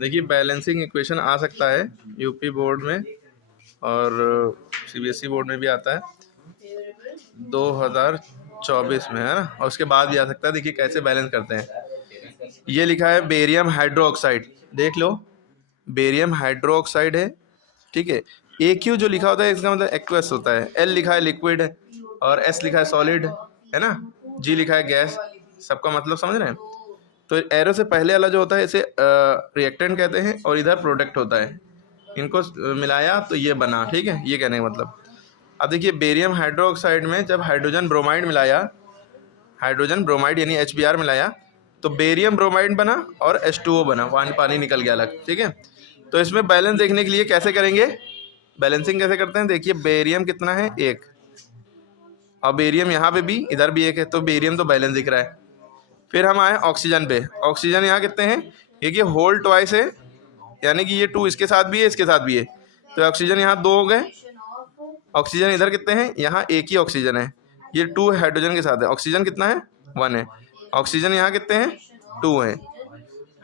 देखिए balancing equation आ सकता है यूपी बोर्ड में और सीबीएसई बोर्ड में भी आता है 2024 में, है ना। और उसके बाद भी आ सकता है। देखिए कैसे बैलेंस करते हैं। ये लिखा है बेरियम हाइड्रो ऑक्साइड, देख लो बेरियम हाइड्रो ऑक्साइड है, ठीक है। AQ जो लिखा होता है इसका मतलब एक्वस होता है, L लिखा है लिक्विड और S लिखा है सॉलिड, है ना। G लिखा है गैस। सबका मतलब समझ रहे हैं। तो एरो से पहले वाला जो होता है इसे रिएक्टेंट कहते हैं और इधर प्रोडक्ट होता है। इनको मिलाया तो ये बना, ठीक है। ये कहने का मतलब। अब देखिए बेरियम हाइड्रो ऑक्साइड में जब हाइड्रोजन ब्रोमाइड मिलाया, हाइड्रोजन ब्रोमाइड यानी HBr मिलाया, तो बेरियम ब्रोमाइड बना और H2O बना, पानी निकल गया अलग, ठीक है। तो इसमें बैलेंस देखने के लिए कैसे करेंगे, बैलेंसिंग कैसे करते हैं। देखिए बेरियम कितना है, 1, और बेरियम यहाँ पे भी, इधर भी 1 है, तो बेरियम तो बैलेंस दिख रहा है। फिर हम आए ऑक्सीजन पे। ऑक्सीजन यहाँ कितने हैं, देखिए होल ट्वाइस है, यानी कि ये 2 इसके साथ भी है इसके साथ भी है, तो ऑक्सीजन यहाँ 2 हो गए। ऑक्सीजन इधर कितने हैं, यहाँ 1 ही ऑक्सीजन है, ये 2 हाइड्रोजन के साथ है। ऑक्सीजन कितना है, 1 है। ऑक्सीजन यहाँ कितने हैं, 2 हैं।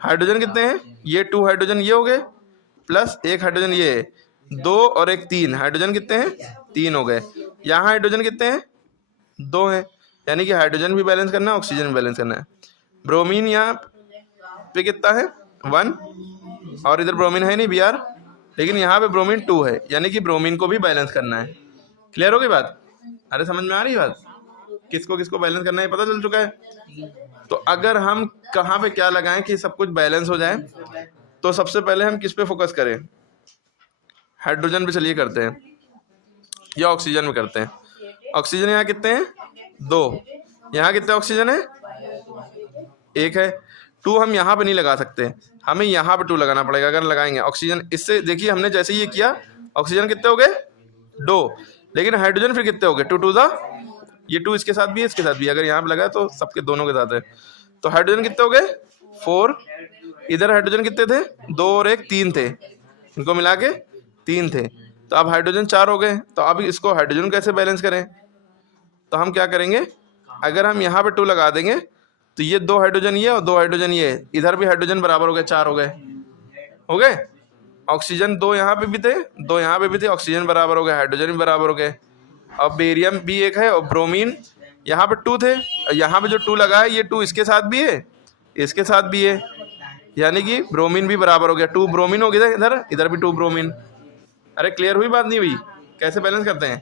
हाइड्रोजन कितने हैं, ये 2 हाइड्रोजन ये हो गए प्लस 1 हाइड्रोजन ये है, 2 और 1 3 हाइड्रोजन कितने हैं, 3 हो गए। यहाँ हाइड्रोजन कितने हैं, 2 हैं, यानी कि हाइड्रोजन भी बैलेंस करना है, ऑक्सीजन भी बैलेंस करना है। ब्रोमीन यहाँ पे कितना है, 1, और इधर ब्रोमीन है नहीं Br, लेकिन यहाँ पे ब्रोमीन 2 है, यानी कि ब्रोमीन को भी बैलेंस करना है। क्लियर हो गई बात, अरे समझ में आ रही बात, किसको किसको बैलेंस करना है पता चल चुका है। तो अगर हम कहाँ पे क्या लगाएं कि सब कुछ बैलेंस हो जाए, तो सबसे पहले हम किस पे फोकस करें, हाइड्रोजन पे चलिए करते हैं या ऑक्सीजन में करते हैं। ऑक्सीजन यहाँ कितने हैं, 2, यहाँ कितने ऑक्सीजन है, 1 है। 2 हम यहाँ पे नहीं लगा सकते, हमें यहाँ पे 2 लगाना पड़ेगा अगर लगाएंगे ऑक्सीजन। इससे देखिए हमने जैसे ये किया, ऑक्सीजन कितने हो गए, 2, लेकिन हाइड्रोजन फिर कितने हो गए, 2 2 दा, ये 2 इसके साथ भी है इसके साथ भी, अगर यहाँ पे लगा तो सबके दोनों के साथ है, तो हाइड्रोजन कितने हो गए, 4। इधर हाइड्रोजन कितने थे, 2 और 1 3 थे, इनको मिला के 3 थे, तो अब हाइड्रोजन 4 हो गए। तो अब इसको हाइड्रोजन कैसे बैलेंस करें, तो हम क्या करेंगे, अगर हम यहाँ पे 2 लगा देंगे तो ये 2 हाइड्रोजन ये और 2 हाइड्रोजन ये, इधर भी हाइड्रोजन बराबर हो गए, 4 हो गए। ऑक्सीजन 2 यहाँ पे भी थे, 2 यहाँ पे भी थे, ऑक्सीजन बराबर हो गए, हाइड्रोजन भी बराबर हो गए। अब बेरियम भी 1 है और ब्रोमीन यहाँ पे 2 थे, यहाँ पे जो 2 लगा है ये 2 इसके साथ भी है इसके साथ भी है, यानी कि ब्रोमीन भी बराबर हो गया, 2 ब्रोमीन हो गया इधर, इधर भी 2 ब्रोमीन। अरे क्लियर हुई बात नहीं हुई, कैसे बैलेंस करते हैं।